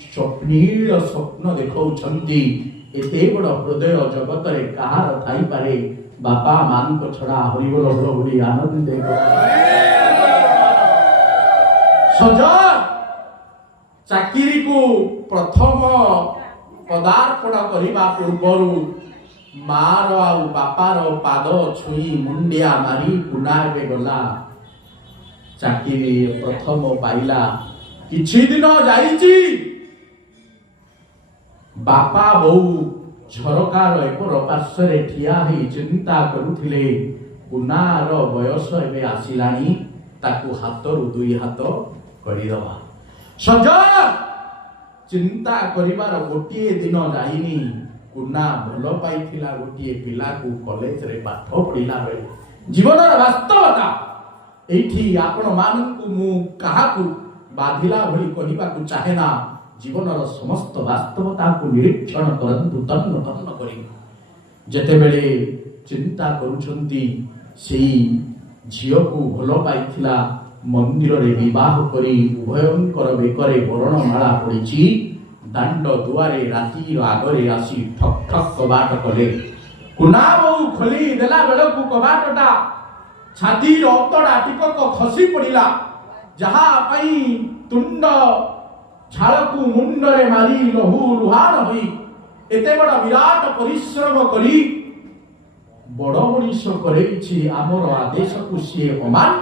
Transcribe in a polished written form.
ସ୍ୱପ୍ନୀଳ ସ୍ୱପ୍ନ ଦେଖାଉଛନ୍ତି। ଏତେ ବଡ଼ ହୃଦୟ ଜଗତରେ କାହାର ଥାଇପାରେ? ବାପା ମାଙ୍କ ଛଡ଼ା ହରିବୋଲ ହୋ ବୋଲି ଆନନ୍ଦ ସଜା ଚାକିରିକୁ ପ୍ରଥମ ପଦାର୍ପଣ କରିବା ପୂର୍ବରୁ ମାର ଆଉ ବାପାର ପାଦ ଛୁଇଁ ମୁଣ୍ଡିଆ ମାରି ପୁନା ଏବେ ଗଲା। ଚାକିରି ପ୍ରଥମ ପାଇଲା। କିଛି ଦିନ ଯାଇଛି, ବାପା ବୋଉ ଝରକାର ଏପର ପାର୍ଶ୍ୱରେ ଠିଆ ହେଇ ଚିନ୍ତା କରୁଥିଲେ। ପୁନାର ବୟସ ଏବେ ଆସିଲାଣି, ତାକୁ ହାତରୁ ଦୁଇ ହାତ କରିଦେବା। ସଜା ଚିନ୍ତା କରିବାର ଗୋଟିଏ ଦିନ ଯାଇନି। କୁନା ଭଲ ପାଇଥିଲା ଗୋଟିଏ ପିଲାକୁ, କଲେଜରେ ପାଠ ପଢିଲା ବେଳେ। ଜୀବନର ବାସ୍ତବତା ଏଇଠି ଆପଣ ମାନଙ୍କୁ ମୁଁ କାହାକୁ ବାଧିଲା ଭଳି କହିବାକୁ ଚାହେଁ ନା। ଜୀବନର ସମସ୍ତ ବାସ୍ତବତାକୁ ନିରୀକ୍ଷଣ କରନ୍ତୁ ତନ୍ନ ତନ୍ନ କରି। ଯେତେବେଳେ ଚିନ୍ତା କରୁଛନ୍ତି ସେଇ ଝିଅକୁ ଭଲ ପାଇଥିଲା, ମନ୍ଦିରରେ ବିବାହ କରି ଉଭୟଙ୍କର ବେକରେ ବରଣମାଳା ପଡ଼ିଛି। ଦାଣ୍ଡ ଦୁଆରେ ରାତିର ଆଗରେ ଆସି ଠକ୍ ଠକ୍ କବାଟ କଲେ। କୁନା ବୋଉ ଖୋଲି ଦେଲା ବେଳକୁ କବାଟଟା ଛାତିର ଅତଡ଼ା ଟିକକ ଖସି ପଡ଼ିଲା। ଯାହା ପାଇଁ ତୁଣ୍ଡ ଝାଳକୁ ମୁଣ୍ଡରେ ମାରି ଲହୁ ଲୁହାଣ ହୋଇ ଏତେ ବଡ଼ ବିରାଟ ପରିଶ୍ରମ କରି ବଡ଼ ମଣିଷ କରେଇଛି, ଆମର ଆଦେଶକୁ ସିଏ ଅମାନ୍ୟ